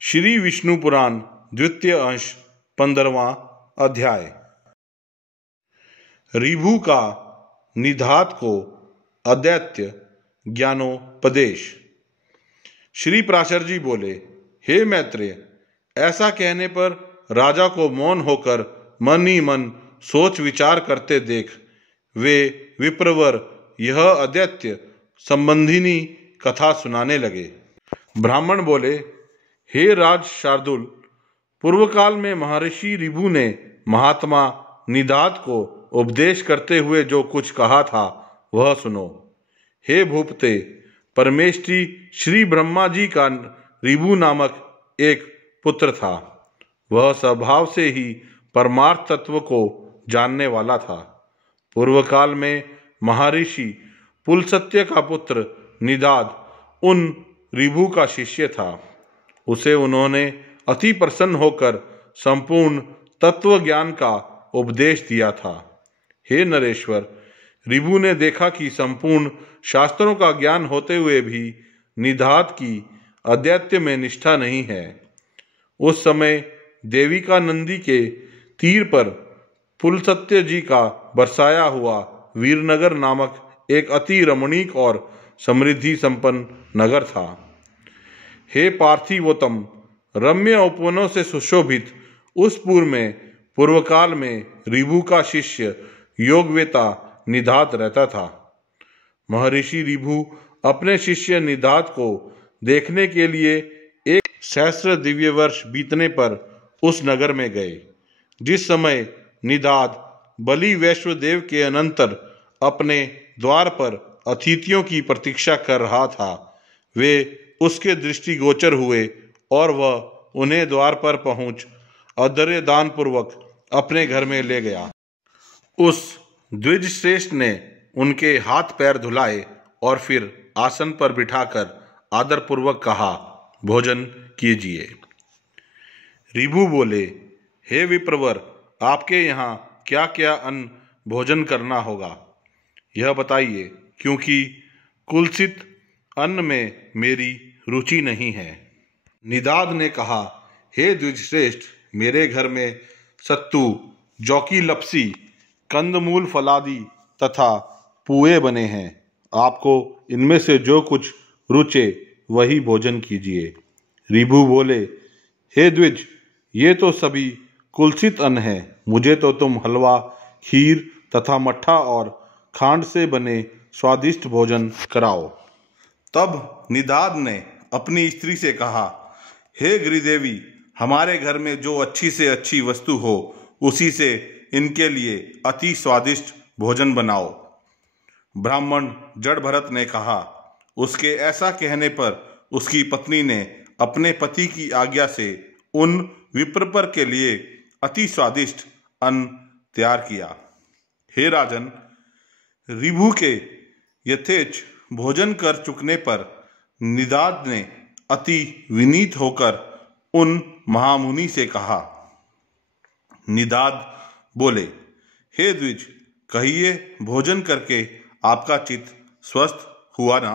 श्री विष्णु पुराण द्वितीय अंश 15वां अध्याय। ऋभु का निधात को अदैत्य ज्ञानोपदेश। श्री प्राशर जी बोले, हे मैत्रेय, ऐसा कहने पर राजा को मौन होकर मन ही मन सोच विचार करते देख वे विप्रवर यह अदैत्य संबंधिनी कथा सुनाने लगे। ब्राह्मण बोले, हे राज शार्दुल, पूर्व काल में महर्षि ऋभु ने महात्मा निधात को उपदेश करते हुए जो कुछ कहा था वह सुनो। हे भूपते, परमेष्ठी श्री ब्रह्मा जी का ऋभु नामक एक पुत्र था। वह स्वभाव से ही परमार्थ तत्व को जानने वाला था। पूर्व काल में महर्षि पुलस्त्य का पुत्र निधात उन ऋभु का शिष्य था। उसे उन्होंने अति प्रसन्न होकर संपूर्ण तत्व ज्ञान का उपदेश दिया था। हे नरेश्वर, ऋभु ने देखा कि संपूर्ण शास्त्रों का ज्ञान होते हुए भी निधात की अदैत्य में निष्ठा नहीं है। उस समय देविका नंदी के तीर पर पुलस्त्य जी का बरसाया हुआ वीरनगर नामक एक अति रमणीक और समृद्धि संपन्न नगर था। हे पार्थिवोत्तम, रम्य उपवनों से सुशोभित उस पुर में पूर्व काल में ऋभु का शिष्य योगवेता निधात रहता था। महर्षि ऋभु अपने शिष्य निधात को देखने के लिए 1 सहस्र दिव्य वर्ष बीतने पर उस नगर में गए। जिस समय निधात बलि वैश्वदेव के अनंतर अपने द्वार पर अतिथियों की प्रतीक्षा कर रहा था, वे उसके दृष्टिगोचर हुए और वह उन्हें द्वार पर पहुंच आदर्य दान पूर्वक अपने घर में ले गया। उस द्विज श्रेष्ठ ने उनके हाथ पैर धुलाए और फिर आसन पर बिठाकर आदर पूर्वक कहा, भोजन कीजिए। ऋभु बोले, हे विप्रवर, आपके यहाँ क्या क्या अन्न भोजन करना होगा यह बताइए, क्योंकि कुलसित अन्न में मेरी रुचि नहीं है। निधात ने कहा, हे द्विजश्रेष्ठ, मेरे घर में सत्तू, जौ की लपसी, कंदमूल फलादि तथा पुए बने हैं। आपको इनमें से जो कुछ रुचे वही भोजन कीजिए। ऋभु बोले, हे द्विज, ये तो सभी कुलसित अन्न है। मुझे तो तुम हलवा, खीर तथा मट्ठा और खांड से बने स्वादिष्ट भोजन कराओ। तब निधात ने अपनी स्त्री से कहा, हे गिरिदेवी, हमारे घर में जो अच्छी से अच्छी वस्तु हो उसी से इनके लिए अति स्वादिष्ट भोजन बनाओ। ब्राह्मण जड़ भरत ने कहा। उसके ऐसा कहने पर उसकी पत्नी ने अपने पति की आज्ञा से उन विप्रपर के लिए अति स्वादिष्ट अन्न तैयार किया। हे राजन, ऋभु के यथेच भोजन कर चुकने पर निधात ने अति विनीत होकर उन महामुनि से कहा। निधात बोले, हे द्विज, कहिए, भोजन करके आपका चित्त स्वस्थ हुआ ना?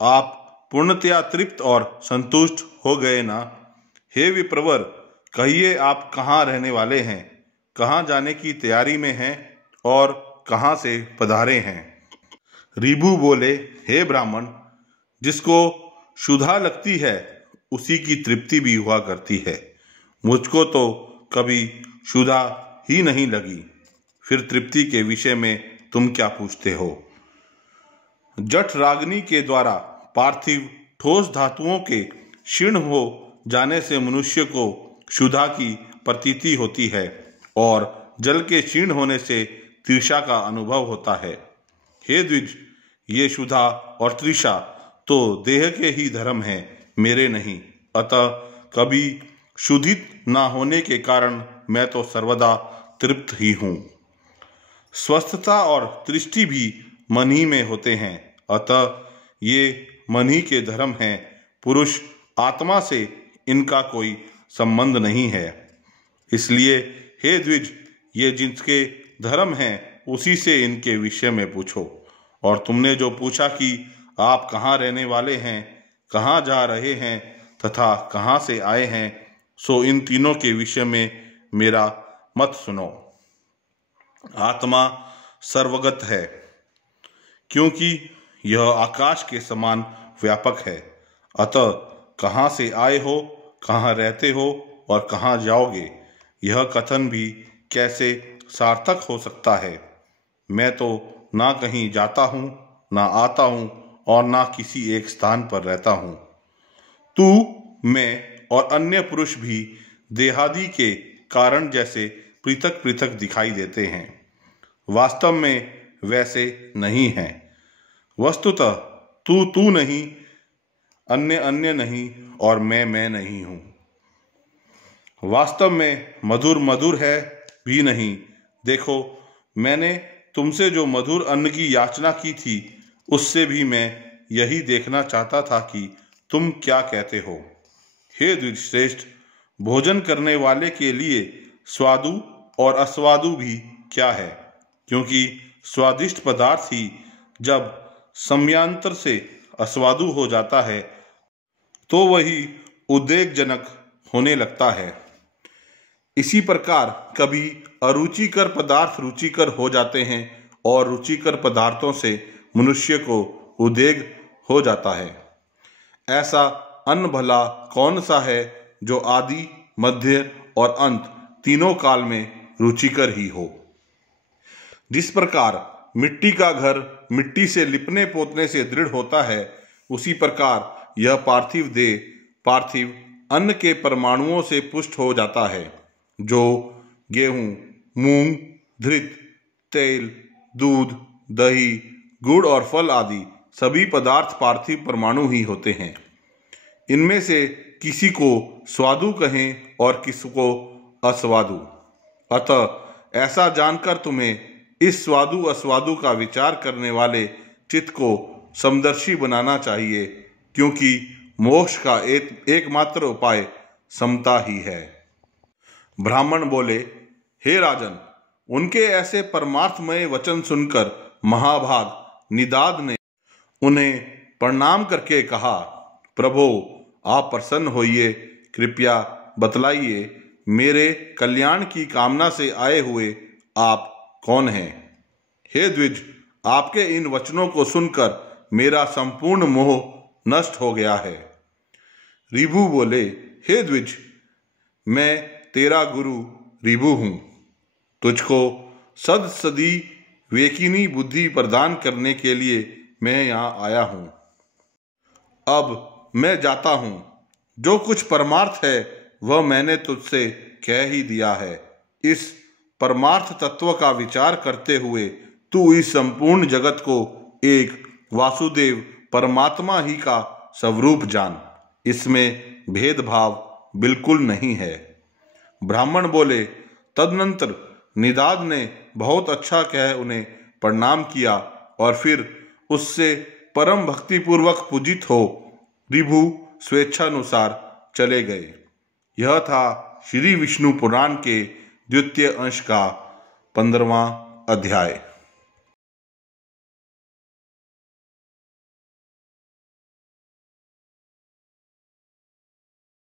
आप पूर्णतया तृप्त और संतुष्ट हो गए ना? हे विप्रवर, कहिए, आप कहाँ रहने वाले हैं, कहाँ जाने की तैयारी में हैं और कहाँ से पधारे हैं? ऋभु बोले, हे ब्राह्मण, जिसको क्षुधा लगती है उसी की तृप्ति भी हुआ करती है। मुझको तो कभी क्षुधा ही नहीं लगी, फिर तृप्ति के विषय में तुम क्या पूछते हो? जठ राग्नि के द्वारा पार्थिव ठोस धातुओं के क्षीण हो जाने से मनुष्य को क्षुधा की प्रतीति होती है और जल के क्षीण होने से तृषा का अनुभव होता है। हे द्विज, ये क्षुधा और तृषा तो देह के ही धर्म हैं, मेरे नहीं। अतः कभी क्षुधित ना होने के कारण मैं तो सर्वदा तृप्त ही हूँ। स्वस्थता और तृष्टि भी मन ही में होते हैं, अतः ये मन ही के धर्म हैं। पुरुष आत्मा से इनका कोई संबंध नहीं है। इसलिए हे द्विज, ये जिनके धर्म हैं उसी से इनके विषय में पूछो। और तुमने जो पूछा कि आप कहाँ रहने वाले हैं, कहाँ जा रहे हैं, तथा कहाँ से आए हैं, सो इन तीनों के विषय में मेरा मत सुनो। आत्मा सर्वगत है, क्योंकि यह आकाश के समान व्यापक है। अतः कहाँ से आए हो, कहाँ रहते हो और कहाँ जाओगे, यह कथन भी कैसे सार्थक हो सकता है। मैं तो ना कहीं जाता हूँ, ना आता हूँ और ना किसी एक स्थान पर रहता हूँ। तू, मैं और अन्य पुरुष भी देहादि के कारण जैसे पृथक पृथक दिखाई देते हैं, वास्तव में वैसे नहीं हैं। वस्तुतः तू तू नहीं, अन्य अन्य नहीं और मैं नहीं हूँ। वास्तव में मधुर मधुर है भी नहीं। देखो, मैंने तुमसे जो मधुर अन्न की याचना की थी, उससे भी मैं यही देखना चाहता था कि तुम क्या कहते हो। हे द्विजश्रेष्ठ, भोजन करने वाले के लिए स्वादु और अस्वादु भी क्या है, क्योंकि स्वादिष्ट पदार्थ ही जब समयांतर से अस्वादु हो जाता है तो वही उद्वेगजनक होने लगता है। इसी प्रकार कभी अरुचिकर पदार्थ रुचिकर हो जाते हैं और रुचिकर पदार्थों से मनुष्य को उद्वेग हो जाता है। ऐसा अन्न भला कौन सा है जो आदि, मध्य और अंत तीनों काल में रुचिकर ही हो। जिस प्रकार मिट्टी का घर मिट्टी से लिपने पोतने से दृढ़ होता है, उसी प्रकार यह पार्थिव देह पार्थिव अन्न के परमाणुओं से पुष्ट हो जाता है, जो गेहूं, मूंग, धृत, तेल, दूध, दही, गुड़ और फल आदि सभी पदार्थ पार्थिव परमाणु ही होते हैं। इनमें से किसी को स्वादु कहें और किसी को अस्वादु। अतः ऐसा जानकर तुम्हें इस स्वादु अस्वादु का विचार करने वाले चित्त को समदर्शी बनाना चाहिए, क्योंकि मोक्ष का एकमात्र उपाय समता ही है। ब्राह्मण बोले, हे राजन, उनके ऐसे परमार्थमय वचन सुनकर महाभाग निदाद ने उन्हें प्रणाम करके कहा, प्रभो, आप प्रसन्न होइए, कृपया बतलाइए, मेरे कल्याण की कामना से आए हुए आप कौन हैं। हे द्विज, आपके इन वचनों को सुनकर मेरा संपूर्ण मोह नष्ट हो गया है। ऋभु बोले, हे द्विज, मैं तेरा गुरु ऋभु हूँ। तुझको सदी वेकिनी बुद्धि प्रदान करने के लिए मैं यहाँ आया हूँ। अब मैं जाता हूँ। जो कुछ परमार्थ है वह मैंने तुझसे कह ही दिया है। इस परमार्थ तत्व का विचार करते हुए तू इस संपूर्ण जगत को एक वासुदेव परमात्मा ही का स्वरूप जान। इसमें भेदभाव बिल्कुल नहीं है। ब्राह्मण बोले, तदनंतर निदाद ने बहुत अच्छा कह उन्हें प्रणाम किया और फिर उससे परम भक्तिपूर्वक पूजित हो ऋभु स्वेच्छानुसार चले गए। यह था श्री विष्णु पुराण के द्वितीय अंश का 15वां अध्याय।